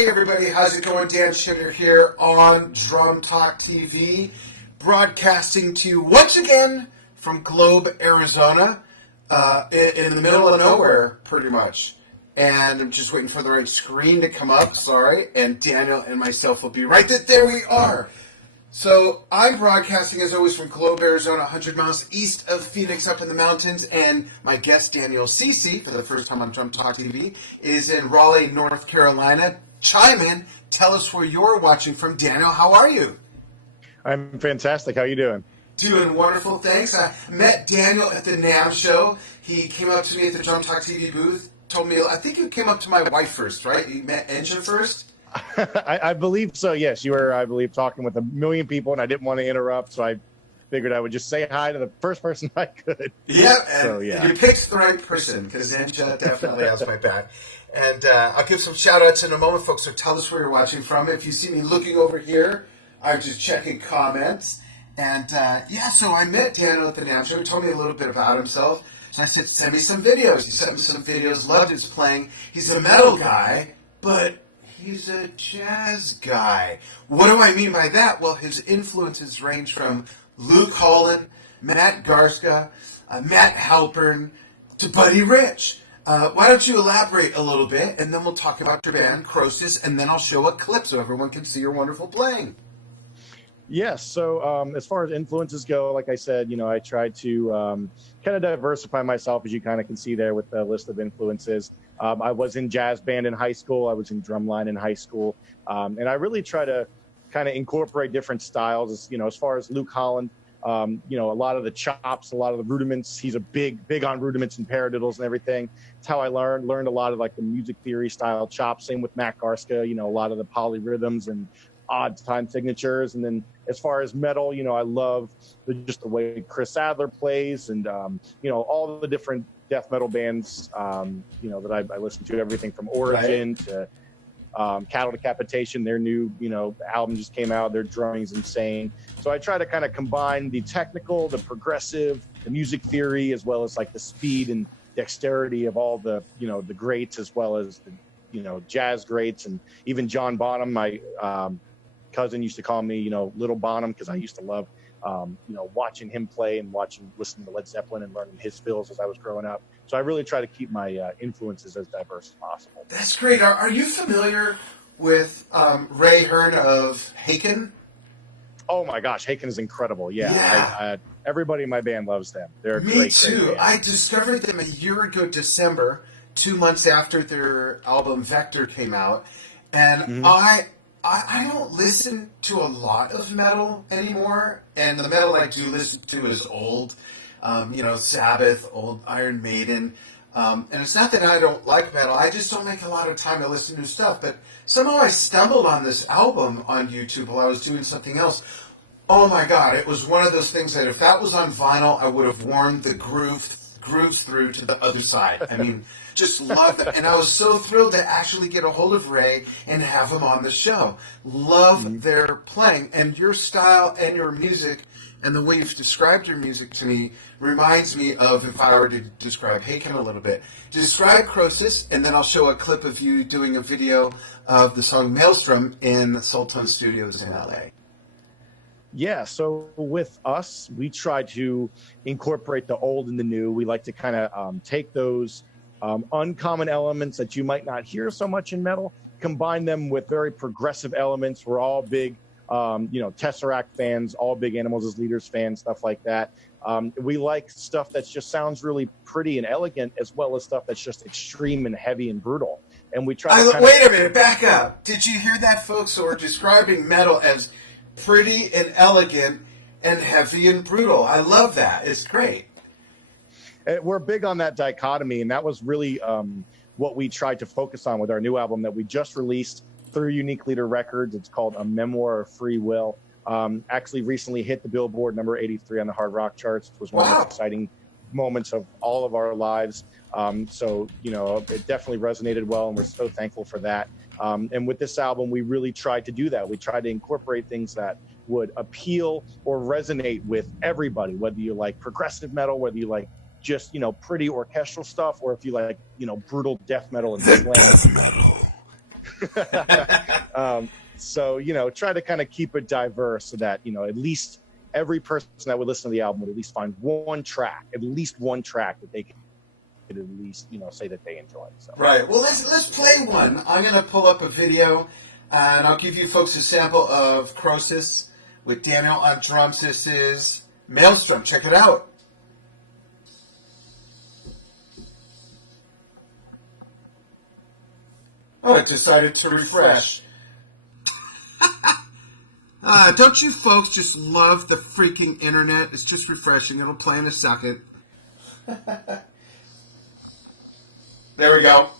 Hey everybody, how's it going? Dan Shinder here on Drum Talk TV, broadcasting to you once again from Globe, Arizona, in the middle of nowhere, pretty much. And I'm just waiting for the right screen to come up, sorry, and Daniel and myself will be right there. We are. So I'm broadcasting, as always, from Globe, Arizona, 100 miles east of Phoenix, up in the mountains, and my guest, Daniel Cece, for the first time on Drum Talk TV, is in Raleigh, North Carolina. Chime in, tell us where you're watching from. Daniel, how are you? I'm fantastic. How are you doing? Doing wonderful, thanks. I met Daniel at the NAMM show. He came up to me at the Drum Talk TV booth, told me, I think you came up to my wife first, right? You met Engine first? I believe so, yes. You were, I believe, talking with a million people, and I didn't want to interrupt, so I figured I would just say hi to the first person I could. Yeah, and you picked the right person, because Ninja definitely has my back. And I'll give some shout-outs in a moment, folks, so tell us where you're watching from. If you see me looking over here, I'm just checking comments. And, so I met Daniel at the NAMM show. He told me a little bit about himself. So I said, send me some videos. He sent me some videos, loved his playing. He's a metal guy, but he's a jazz guy. What do I mean by that? Well, his influences range from Luke Holland, Matt Garska, Matt Halpern, to Buddy Rich. Why don't you elaborate a little bit, and then we'll talk about your band, Krosis, and then I'll show a clip so everyone can see your wonderful playing. Yes, so as far as influences go, like I said, I tried to kind of diversify myself, as you kind of can see there with the list of influences. I was in jazz band in high school. I was in drumline in high school. And I really try to kind of incorporate different styles. As far as Luke Holland, a lot of the chops, a lot of the rudiments. He's a big on rudiments and paradiddles and everything. It's how I learned a lot of like the music theory style chops. Same with Matt Garska, a lot of the polyrhythms and odd time signatures. And then as far as metal, I love just the way Chris Adler plays and, all the different death metal bands, that I listen to, everything from Origin to Cattle Decapitation. Their new, album just came out. Their drumming's insane. So I try to kind of combine the technical, the progressive, the music theory, as well as like the speed and dexterity of all the, the greats, as well as the, jazz greats. And even John Bonham, my cousin used to call me, Little Bonham, because I used to love, watching him play and listening to Led Zeppelin and learning his fills as I was growing up. So I really try to keep my influences as diverse as possible. That's great. Are you familiar with Ray Hearn of Haken? Oh my gosh, Haken is incredible. Yeah. Everybody in my band loves them. They're a Me great too. band. I discovered them a year ago, December, 2 months after their album Vector came out. And I don't listen to a lot of metal anymore, and the metal I do listen to is old, Sabbath, old Iron Maiden, and it's not that I don't like metal, I just don't make a lot of time to listen to stuff, but somehow I stumbled on this album on YouTube while I was doing something else. Oh my God, it was one of those things that if that was on vinyl, I would have worn the grooves through to the other side. I mean, just love that. And I was so thrilled to actually get a hold of Ray and have him on the show. Love their playing. And your style and your music and the way you've described your music to me reminds me of, if I were to describe Haken a little bit, describe Krosis, and then I'll show a clip of you doing a video of the song Maelstrom in the Sultan Studios in LA. Yeah, so with us, we try to incorporate the old and the new. We like to kind of take those uncommon elements that you might not hear so much in metal, combine them with very progressive elements. We're all big, Tesseract fans, all big Animals as Leaders fans, stuff like that. We like stuff that just sounds really pretty and elegant, as well as stuff that's just extreme and heavy and brutal. And we try to wait a minute, back up. Did you hear that, folks? So we're describing metal as pretty and elegant and heavy and brutal. I love that. It's great. We're big on that dichotomy, and that was really what we tried to focus on with our new album that we just released through Unique Leader Records. It's called A Memoir of Free Will. Actually recently hit the Billboard number 83 on the hard rock charts. It was one of the exciting moments of all of our lives. So, it definitely resonated well, and we're so thankful for that. And with this album, we really tried to do that. We tried to incorporate things that would appeal or resonate with everybody, whether you like progressive metal, whether you like just, pretty orchestral stuff, or if you like, brutal death metal and slam. So, try to kind of keep it diverse so that, at least every person that would listen to the album would at least find at least one track that they could at least, say that they enjoy. So. Right. Well, let's play one. I'm going to pull up a video, and I'll give you folks a sample of Krosis with Daniel on drums. This is Maelstrom. Check it out. Oh, it decided to refresh. Don't you folks just love the freaking internet? It's just refreshing. It'll play in a second. There we go.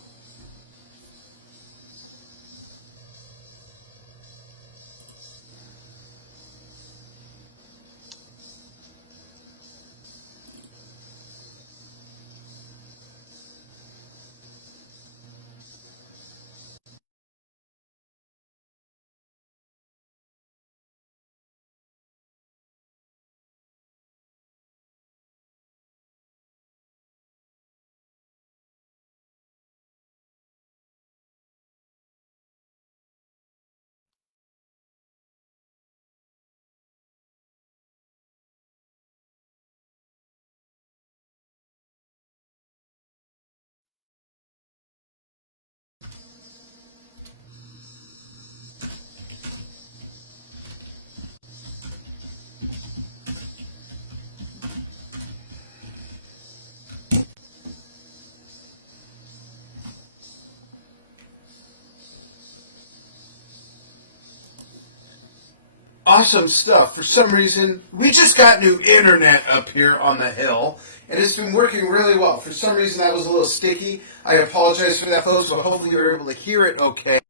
Awesome stuff. For some reason, we just got new internet up here on the hill, and it's been working really well. For some reason, that was a little sticky. I apologize for that, folks, but hopefully you're able to hear it okay.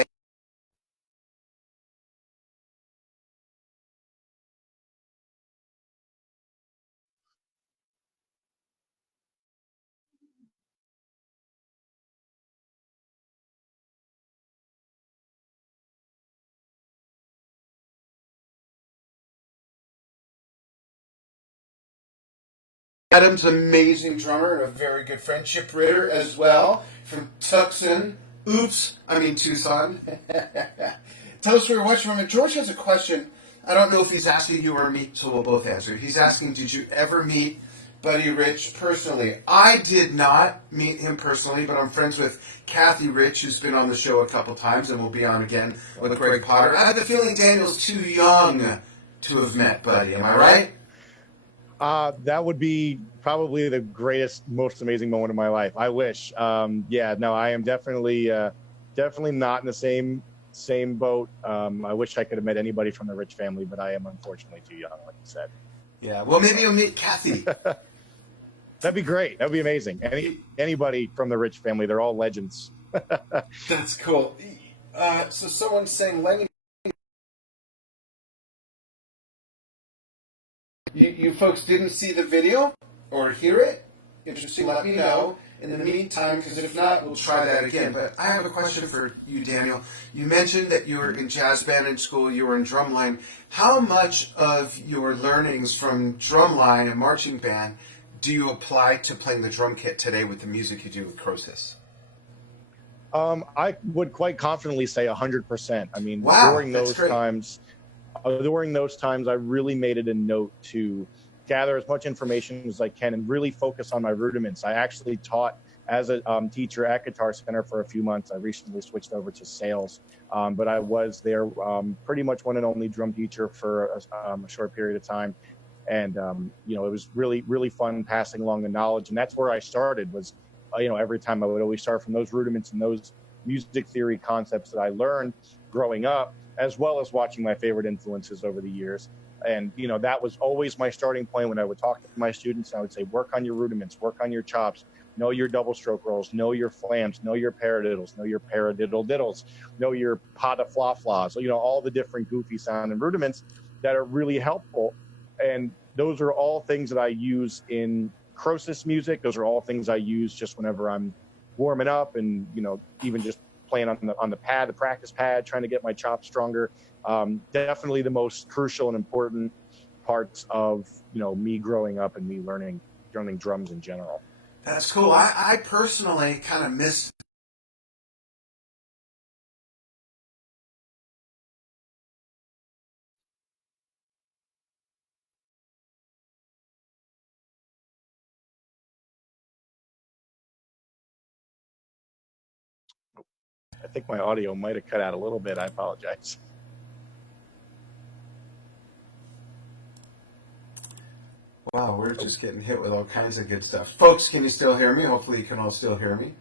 Adam's amazing drummer and a very good friend, Chip Ritter as well, from Tucson. Tucson. Tell us where you're watching from. And George has a question. I don't know if he's asking you or me, so we'll both answer. He's asking, did you ever meet Buddy Rich personally? I did not meet him personally, but I'm friends with Kathy Rich, who's been on the show a couple times and will be on again with Greg Potter. I have the feeling Daniel's too young to have met Buddy. Am I right? That would be probably the greatest, most amazing moment of my life. I wish. I am definitely not in the same boat. I wish I could have met anybody from the Rich family, but I am unfortunately too young, like you said. Yeah. Well, maybe you'll meet Kathy. That'd be great. That'd be amazing. Anybody from the Rich family, they're all legends. That's cool. So someone's saying, Lenny, you folks didn't see the video or hear it? Interesting, let me know in the meantime, because if not, we'll try that again. But I have a question for you, Daniel. You mentioned that you were in jazz band in school, you were in drumline. How much of your learnings from drumline and marching band do you apply to playing the drum kit today with the music you do with Krosis? I would quite confidently say 100%. I mean, wow, during those times, I really made it a note to gather as much information as I can and really focus on my rudiments. I actually taught as a teacher at Guitar Center for a few months. I recently switched over to sales, but I was there pretty much one and only drum teacher for a short period of time. And, it was really, really fun passing along the knowledge. And that's where I started was, every time I would always start from those rudiments and those music theory concepts that I learned growing up, as well as watching my favorite influences over the years. And, that was always my starting point when I would talk to my students. I would say, work on your rudiments, work on your chops, know your double stroke rolls, know your flams, know your paradiddles, know your paradiddle diddles, know your pot of flaw flaws, all the different goofy sound and rudiments that are really helpful. And those are all things that I use in Krosis music. Those are all things I use just whenever I'm warming up and, even just playing on the pad, the practice pad, trying to get my chops stronger. Definitely the most crucial and important parts of, me growing up and me learning drums in general. That's cool. I personally kind of miss I think my audio might have cut out a little bit. I apologize. Wow, we're just getting hit with all kinds of good stuff. Folks, can you still hear me? Hopefully you can all still hear me.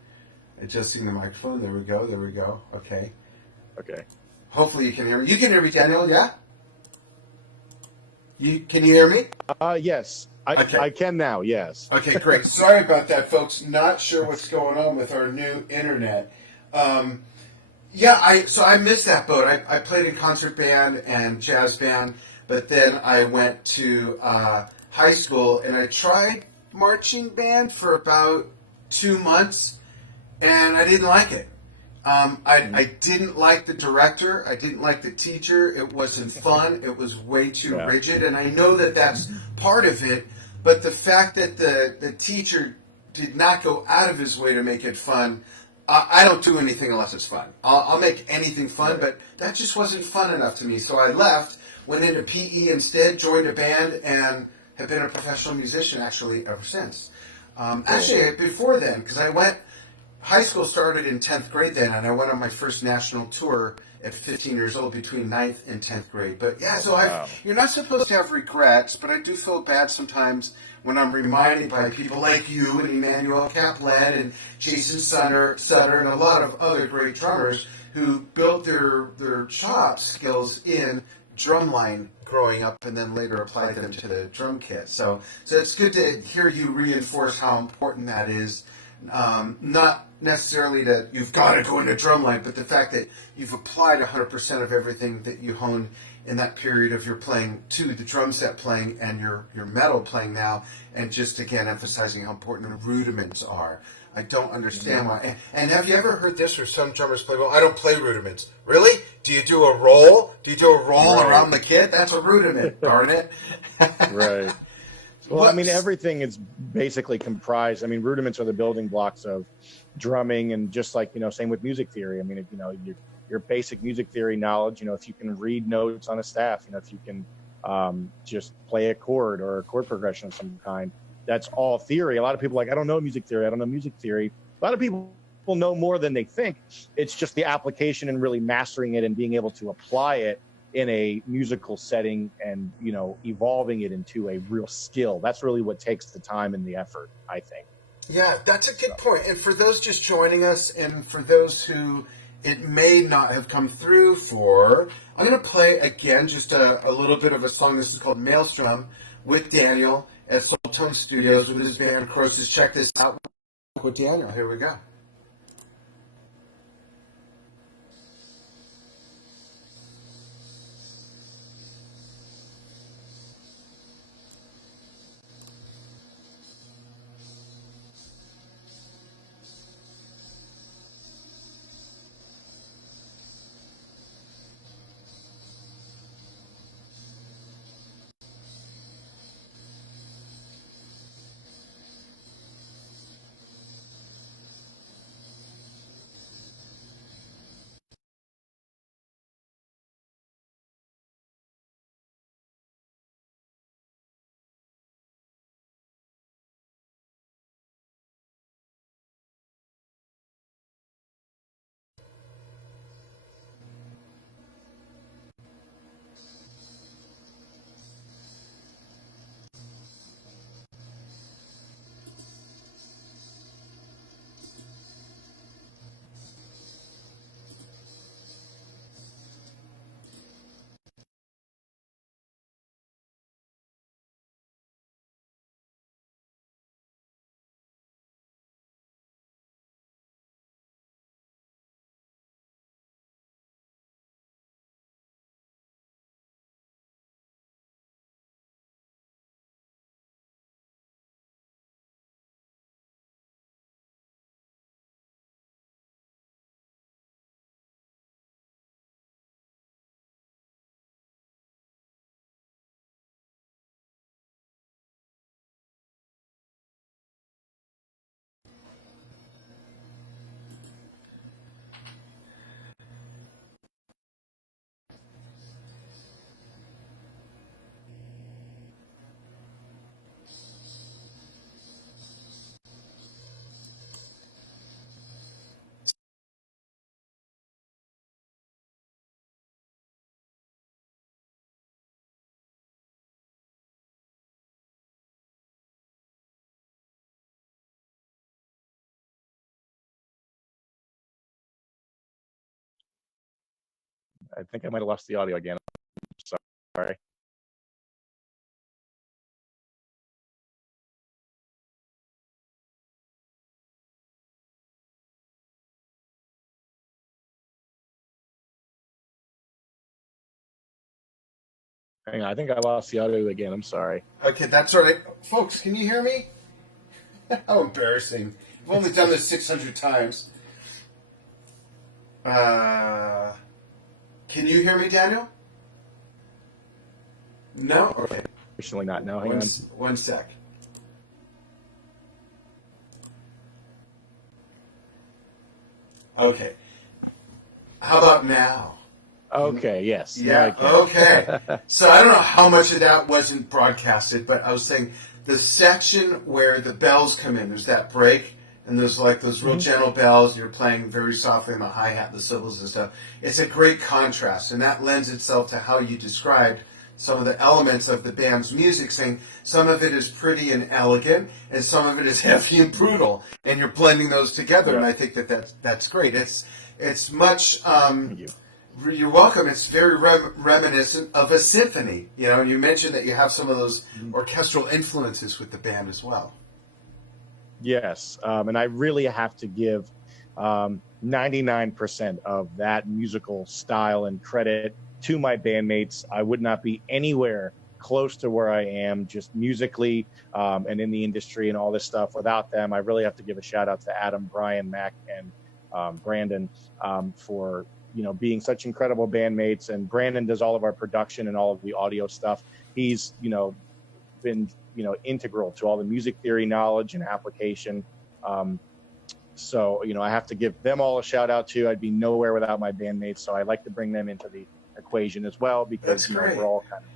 Adjusting the microphone. There we go. There we go. Okay. Okay. Hopefully you can hear me. You can hear me, Daniel, yeah? Can you hear me? Yes. Okay. I can now, yes. Okay, great. Sorry about that, folks. Not sure what's going on with our new internet. So I missed that boat. I played in concert band and jazz band, but then I went to high school and I tried marching band for about 2 months, and I didn't like it. I didn't like the director. I didn't like the teacher. It wasn't fun. It was way too rigid, and I know that that's part of it. But the fact that the teacher did not go out of his way to make it fun, I don't do anything unless it's fun. I'll make anything fun, but that just wasn't fun enough to me. So I left, went into PE instead, joined a band, and have been a professional musician actually ever since. Actually, before then, because high school started in 10th grade then, and I went on my first national tour at 15 years old between 9th and 10th grade. But yeah, so you're not supposed to have regrets, but I do feel bad sometimes when I'm reminded by people like you and Emmanuel Kaplan and Jason Sutter and a lot of other great drummers who built their skills in drumline growing up and then later applied them to the drum kit. So it's good to hear you reinforce how important that is. Not necessarily that you've got to go into drumline, but the fact that you've applied 100% of everything that you honed in that period of your playing to the drum set playing and your metal playing now, and just again emphasizing how important the rudiments are. I don't understand why. And have you ever heard this where some drummers play, well, I don't play rudiments. Really? Do you do a roll? Do you do a roll around the kit? That's a rudiment, darn it. Right. Well, I mean, everything is basically comprised. I mean, rudiments are the building blocks of drumming, and just like, same with music theory. I mean, your basic music theory knowledge, if you can read notes on a staff, if you can just play a chord or a chord progression of some kind, that's all theory. A lot of people are like, I don't know music theory. A lot of people know more than they think. It's just the application and really mastering it and being able to apply it in a musical setting and, evolving it into a real skill. That's really what takes the time and the effort, I think. Yeah, that's a good point. And for those just joining us, and for those who it may not have come through for, I'm going to play again just a little bit of a song. This is called Maelstrom with Daniel at Soul Tone Studios with his band Krosis. Check this out with Daniel. Here we go. I think I might have lost the audio again. Sorry. Hang on, I think I lost the audio again. I'm sorry. Okay, that's all right. Folks, can you hear me? How embarrassing. I've only done this 600 times. Can you hear me, Daniel? No? Okay. Unfortunately not. No, hang on. One sec. Okay. How about now? Okay, yes. Yeah, okay. So I don't know how much of that wasn't broadcasted, but I was saying the section where the bells come in, there's that break, and there's like those real gentle bells, you're playing very softly on the hi-hat, the cymbals and stuff. It's a great contrast, and that lends itself to how you described some of the elements of the band's music, saying some of it is pretty and elegant, and some of it is heavy and brutal, and you're blending those together, and I think that's great. It's much... Thank you. You're welcome. It's very reminiscent of a symphony. You know, and you mentioned that you have some of those orchestral influences with the band as well. Yes, and I really have to give 99% of that musical style and credit to my bandmates. I would not be anywhere close to where I am just musically and in the industry and all this stuff without them. I really have to give a shout out to Adam, Brian, Mac, and Brandon for being such incredible bandmates. And Brandon does all of our production and all of the audio stuff. He's been integral to all the music theory knowledge and application. So I have to give them all a shout out too. I'd be nowhere without my bandmates, so I like to bring them into the equation as well, because we're all kind of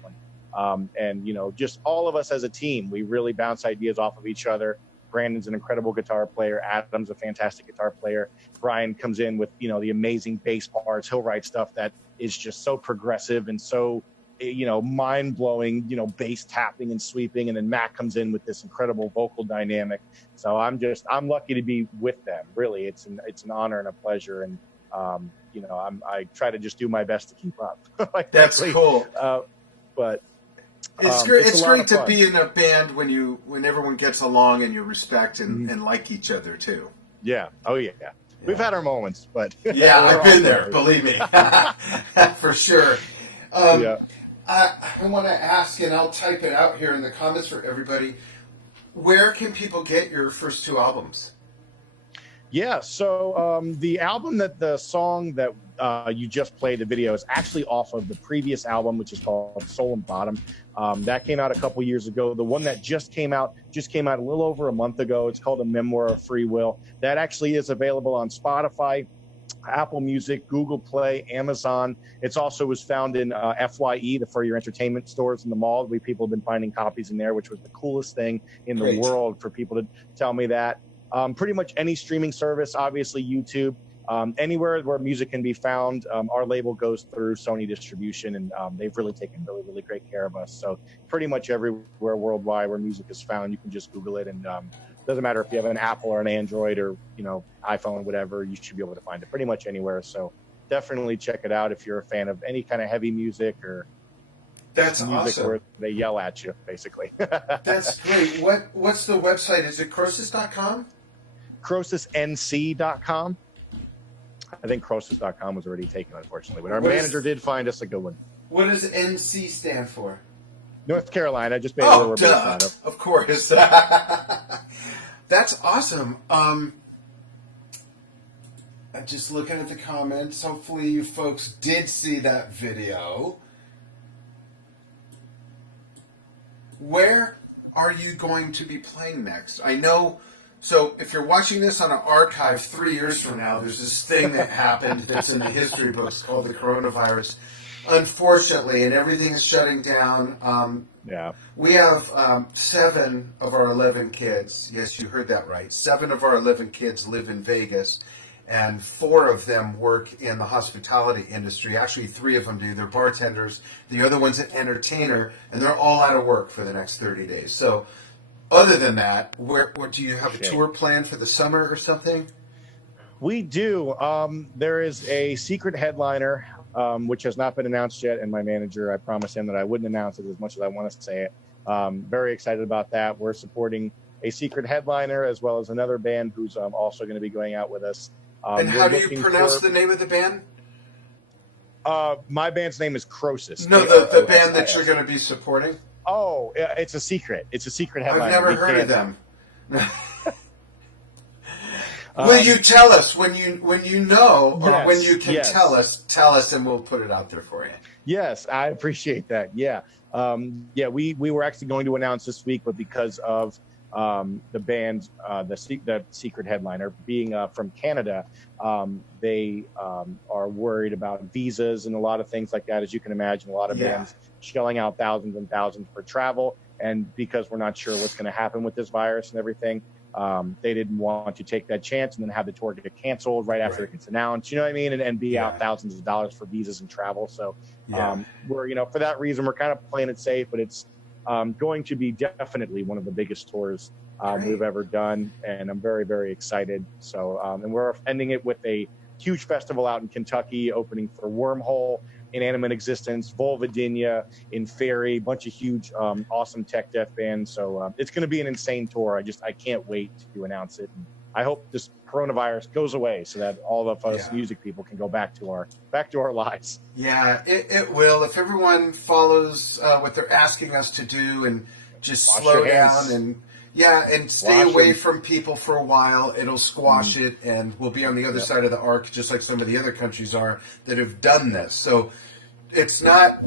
fun. And just all of us as a team, we really bounce ideas off of each other. Brandon's an incredible guitar player. Adam's a fantastic guitar player. Brian comes in with the amazing bass parts. He'll write stuff that is just so progressive and so mind-blowing, bass tapping and sweeping. And then Matt comes in with this incredible vocal dynamic. So I'm lucky to be with them. Really, it's an honor and a pleasure. And I try to just do my best to keep up. That's cool. But it's great. It's great to be in a band when everyone gets along and you respect and like each other too. Yeah. Oh yeah. We've had our moments, but yeah, I've been there. Believe me, for sure. I want to ask, and I'll type it out here in the comments for everybody. Where can people get your first two albums? Yeah, so the song that you just played, the video, is actually off of the previous album, which is called Soul and Bottom. That came out a couple years ago. The one that just came out a little over a month ago. It's called A Memoir of Free Will. That actually is available on Spotify, Apple Music, Google Play, Amazon. It's also was found in FYE, the For Your Entertainment stores in the mall. People have been finding copies in there, which was the coolest thing in the world for people to tell me that. Pretty much any streaming service, obviously YouTube, anywhere where music can be found. Our label goes through Sony Distribution, and they've really taken really, really great care of us. So pretty much everywhere worldwide where music is found, you can just Google it. And doesn't matter if you have an Apple or an Android or, iPhone, whatever, you should be able to find it pretty much anywhere. So definitely check it out if you're a fan of any kind of heavy music or that's music awesome. Where they yell at you, basically. That's great. What's the website? Is it Krosis.com? KrosisNC.com. I think Krosis.com was already taken, unfortunately, but our manager did find us a good one. What does NC stand for? North Carolina. Just made where we're based out of. Of course. That's awesome. I'm just looking at the comments. Hopefully you folks did see that video. Where are you going to be playing next? I know... So if you're watching this on an archive 3 years from now, there's this thing that happened that's in the history books called the coronavirus. Unfortunately, and everything is shutting down. We have 7 of our 11 kids. Yes, you heard that right. 7 of our 11 kids live in Vegas, and 4 of them work in the hospitality industry. Actually, 3 of them do. They're bartenders. The other one's an entertainer, and they're all out of work for the next 30 days. So... Other than that, what do you have a tour planned for the summer or something? We do. There is a secret headliner which has not been announced yet. And my manager, I promised him that I wouldn't announce it as much as I want to say it. Very excited about that. We're supporting a secret headliner as well as another band who's also going to be going out with us. And how do you pronounce the name of the band? My band's name is Krosis. No, the band that you're going to be supporting? Oh, it's a secret. It's a secret headliner. I've never heard of them. Will you tell us when you know, or yes, when you can yes. tell us, and we'll put it out there for you. Yes, I appreciate that. Yeah. We were actually going to announce this week, but because of the band, the secret headliner being from Canada, they are worried about visas and a lot of things like that. As you can imagine, a lot of bands shelling out thousands and thousands for travel. And because we're not sure what's going to happen with this virus and everything, they didn't want to take that chance and then have the tour get canceled right after it gets announced, you know what I mean? And be out thousands of dollars for visas and travel. So we're, for that reason, we're kind of playing it safe, but it's going to be definitely one of the biggest tours we've ever done. And I'm very, very excited. So, and we're ending it with a huge festival out in Kentucky, opening for Wormhole, Inanimate Existence, Vulvodynia, In Fairy, bunch of huge, awesome tech death bands. So it's going to be an insane tour. I can't wait to announce it. And I hope this coronavirus goes away so that all of us music people can go back to our lives. Yeah, it will. If everyone follows what they're asking us to do and just slow down and stay away from people for a while, it'll squash it, and we'll be on the other side of the arc, just like some of the other countries are that have done this. So it's not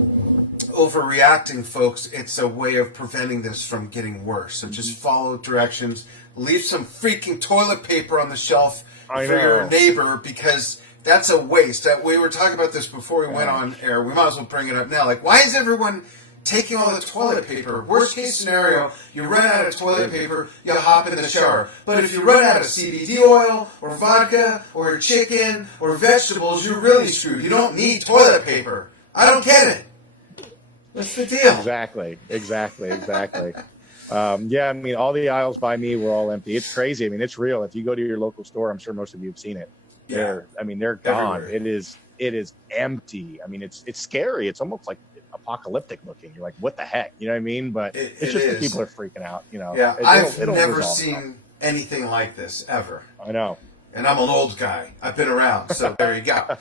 overreacting, folks. It's a way of preventing this from getting worse. So just follow directions. Leave some freaking toilet paper on the shelf for your neighbor, because that's a waste. We were talking about this before we went on air. We might as well bring it up now. Like, why is everyone taking all the toilet paper? Worst case scenario, you run out of toilet paper, you hop in the shower. But if you run out of CBD oil or vodka or chicken or vegetables, you're really screwed. You don't need toilet paper. I don't get it. What's the deal? Exactly. I mean, all the aisles by me were all empty. It's crazy. I mean, it's real. If you go to your local store, I'm sure most of you have seen it. They're gone. Everywhere. It is empty. I mean, it's scary. It's almost like apocalyptic looking. You're like, what the heck? You know what I mean? But it's just that people are freaking out. You know. Yeah, I've never seen anything like this ever. I know. And I'm an old guy. I've been around, so there you go.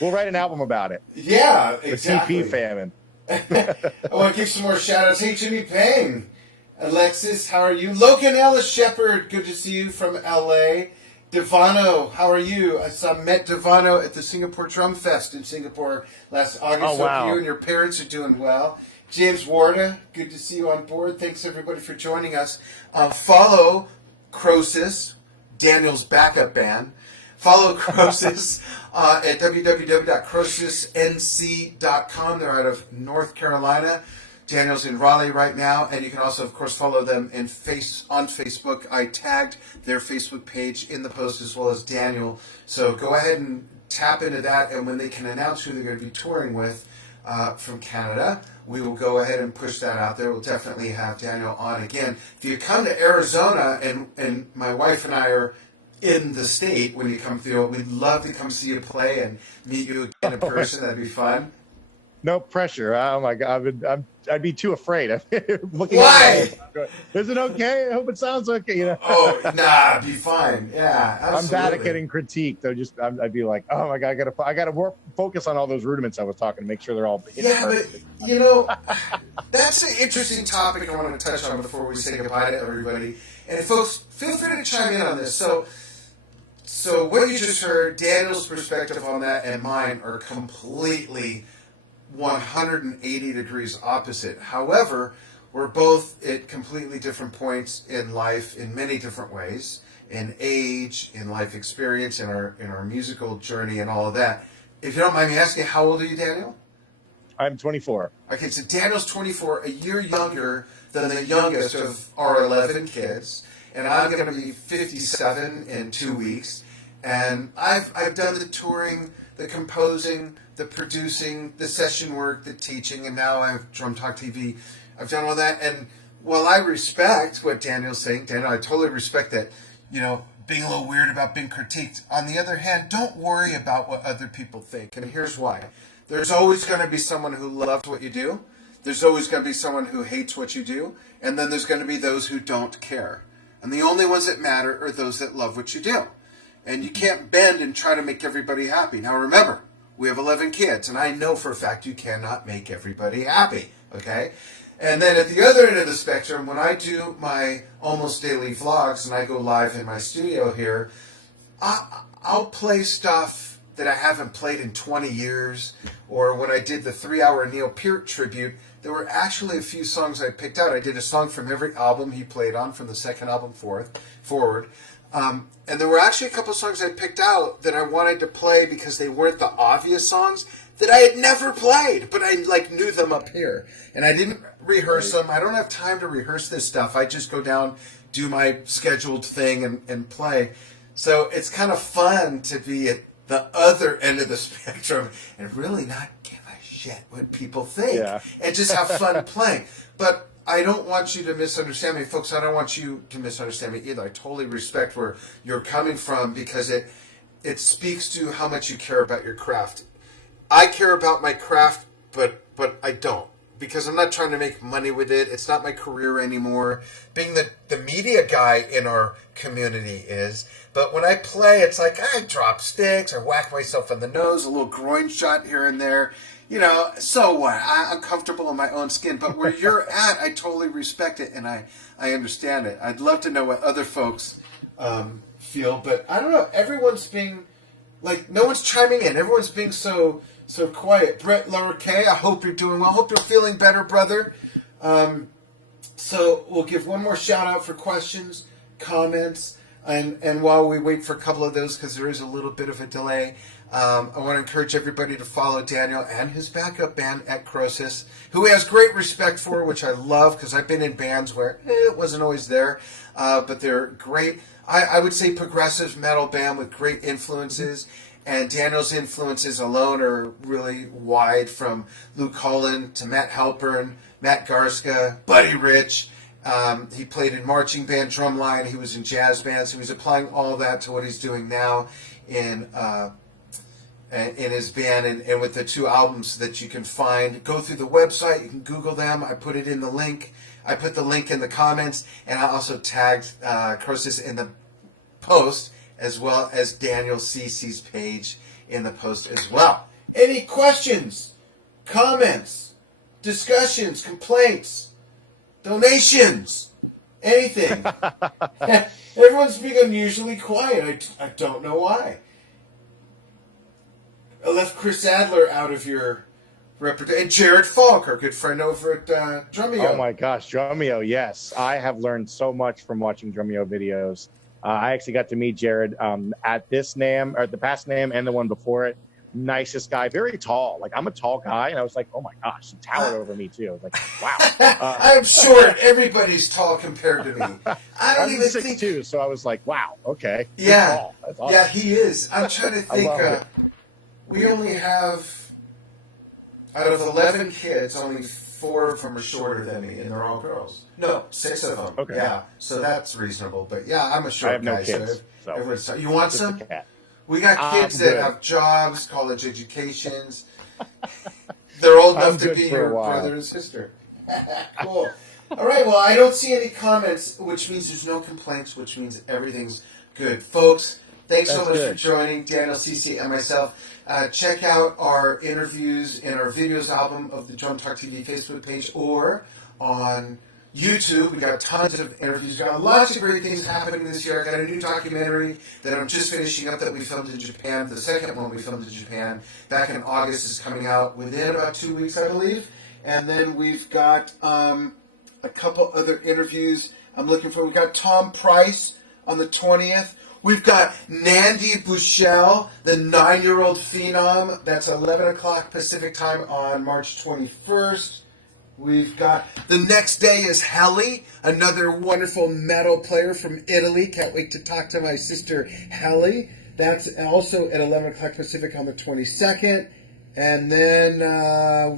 We'll write an album about it. Yeah, exactly. The TP famine. I want to give some more shout-outs. Hey, Jimmy Payne. Alexis, how are you? Logan Ellis Shepherd, good to see you from L.A. Devano, how are you? I met Devano at the Singapore Drum Fest in Singapore last August. Oh, wow. Hope you and your parents are doing well. James Warda, good to see you on board. Thanks, everybody, for joining us. Follow Krosis, Daniel's backup band. Follow Krosis at www.krosisnc.com. They're out of North Carolina. Daniel's in Raleigh right now, and you can also, of course, follow them on Facebook. I tagged their Facebook page in the post, as well as Daniel. So go ahead and tap into that, and when they can announce who they're going to be touring with from Canada, we will go ahead and push that out there. We'll definitely have Daniel on again. If you come to Arizona, and my wife and I are in the state when you come through, we'd love to come see you play and meet you again in person. That'd be fun. No pressure. Oh my God, I'd be too afraid. Why? Is it okay? I hope it sounds okay. You know. Oh, nah, be fine. Yeah, absolutely. I'm bad at getting critique, though. I'd be like, oh my God, I gotta focus on all those rudiments I was talking to make sure they're all. But you know, that's an interesting topic I want to touch on before we say goodbye to everybody. And folks, feel free to chime in on this. So what you just heard, Daniel's perspective on that and mine are completely 180 degrees opposite. However, we're both at completely different points in life in many different ways, in age, in life experience, in our musical journey, and all of that. If you don't mind me asking, how old are you, Daniel? I'm 24. Okay, so Daniel's 24, a year younger than the youngest of our 11 kids, and I'm going to be 57 in 2 weeks. And I've done the touring, the composing, the producing, the session work, the teaching, and now I have Drum Talk TV. I've done all that, and while I respect what Daniel's saying, Daniel, I totally respect that, being a little weird about being critiqued. On the other hand, don't worry about what other people think. And here's why. There's always going to be someone who loves what you do. There's always going to be someone who hates what you do. And then there's going to be those who don't care. And the only ones that matter are those that love what you do. And you can't bend and try to make everybody happy. Now remember, we have 11 kids, and I know for a fact you cannot make everybody happy, okay? And then at the other end of the spectrum, when I do my almost daily vlogs and I go live in my studio here, I'll play stuff that I haven't played in 20 years. Or when I did the 3-hour Neil Peart tribute, there were actually a few songs I picked out. I did a song from every album he played on, from the second album forward. And there were actually a couple songs I picked out that I wanted to play because they weren't the obvious songs that I had never played, but I knew them up here. And I didn't rehearse them. I don't have time to rehearse this stuff. I just go down, do my scheduled thing, and play. So it's kind of fun to be at the other end of the spectrum and really not give a shit what people think. And just have fun playing. But I don't want you to misunderstand me, folks. I don't want you to misunderstand me either. I totally respect where you're coming from because it speaks to how much you care about your craft. I care about my craft, but I don't, because I'm not trying to make money with it. It's not my career anymore. Being the media guy in our community is. But when I play, it's like I drop sticks, I whack myself in the nose, a little groin shot here and there. You know, so what? I'm comfortable in my own skin. But where you're at, I totally respect it, and I understand it. I'd love to know what other folks feel, but I don't know. Everyone's being, no one's chiming in. Everyone's being so quiet. Brett Lower K, I hope you're doing well. Hope you're feeling better, brother. So we'll give one more shout out for questions, comments, and while we wait for a couple of those, because there is a little bit of a delay, I want to encourage everybody to follow Daniel and his backup band at Krosis, who he has great respect for, which I love, because I've been in bands where it wasn't always there, but they're great. I would say progressive metal band with great influences. And Daniel's influences alone are really wide, from Luke Holland to Matt Halpern, Matt Garska, Buddy Rich. He played in marching band, drumline. He was in jazz bands. So he's applying all that to what he's doing now in his band and with the 2 albums that you can find. Go through the website. You can Google them. I put it in the link. I put the link in the comments, and I also tagged Krosis in the post, as well as Daniel Cece's page in the post as well. Any questions, comments, discussions, complaints, donations, anything? Everyone's being unusually quiet. I don't know why. I left Chris Adler out of your repertoire. And Jared Falk, our good friend over at Drumeo. Oh my gosh, Drumeo, yes. I have learned so much from watching Drumeo videos. I actually got to meet Jared at this NAMM, or the past NAMM and the one before it. Nicest guy, very tall. I'm a tall guy, and I was like, oh my gosh, he towered over me too. I was like, wow. I'm short. Everybody's tall compared to me. I don't even think 6'2", so I was like, wow, okay. Yeah, tall. That's awesome. Yeah, he is. I'm trying to think. We only have, out of 11 kids, only 4 of them are shorter than me, and they're all girls. No, 6 of them. Okay. Yeah, so that's reasonable. But yeah, I'm a short I have no guy. kids, so everyone's, you want just some? a cat. We got kids I'm that good. have jobs, college educations. They're old enough I'm to good be for a your while. brother and sister. Cool. All right, well, I don't see any comments, which means there's no complaints, which means everything's good. Folks, thanks so That's much good. for joining Daniel Cece and myself. Check out our interviews in our videos album of the Drum Talk TV Facebook page, or on YouTube. We got tons of interviews. We got lots of great things happening this year. I got a new documentary that I'm just finishing up that we filmed in Japan. The second one we filmed in Japan back in August is coming out within about 2 weeks, I believe. And then we've got a couple other interviews I'm looking for. We've got Tom Price on the 20th. We've got Nandi Bushell, the 9-year-old phenom. That's 11 o'clock Pacific time on March 21st. We've got, the next day is Helly, another wonderful metal player from Italy. Can't wait to talk to my sister Helly. That's also at 11 o'clock Pacific on the 22nd. And then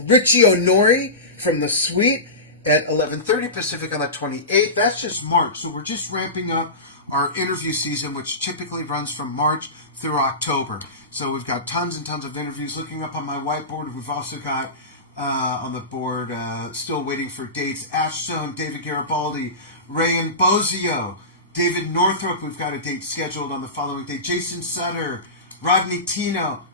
Richie Honori from The Sweet at 11:30 Pacific on the 28th. That's just March, so we're just ramping up our interview season, which typically runs from March through October. So we've got tons and tons of interviews. Looking up on my whiteboard, we've also got on the board, still waiting for dates, Ash Stone, David Garibaldi, Rayan Bozio, David Northrup, we've got a date scheduled on the following day, Jason Sutter, Rodney Tino,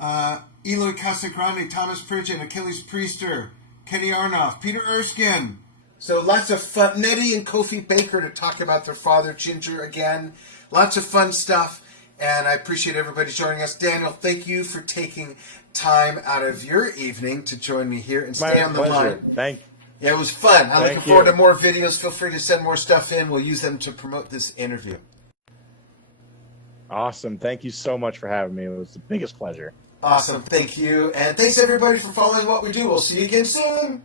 Eloy Casagrande, Thomas Pridgeon, Achilles Priester, Kenny Arnoff, Peter Erskine. So lots of fun. Nettie and Kofi Baker to talk about their father, Ginger, again. Lots of fun stuff. And I appreciate everybody joining us. Daniel, thank you for taking time out of your evening to join me here and stay on the line. Thank you. Yeah, it was fun. I'm looking forward to more videos. Feel free to send more stuff in. We'll use them to promote this interview. Awesome. Thank you so much for having me. It was the biggest pleasure. Awesome. Thank you. And thanks, everybody, for following what we do. We'll see you again soon.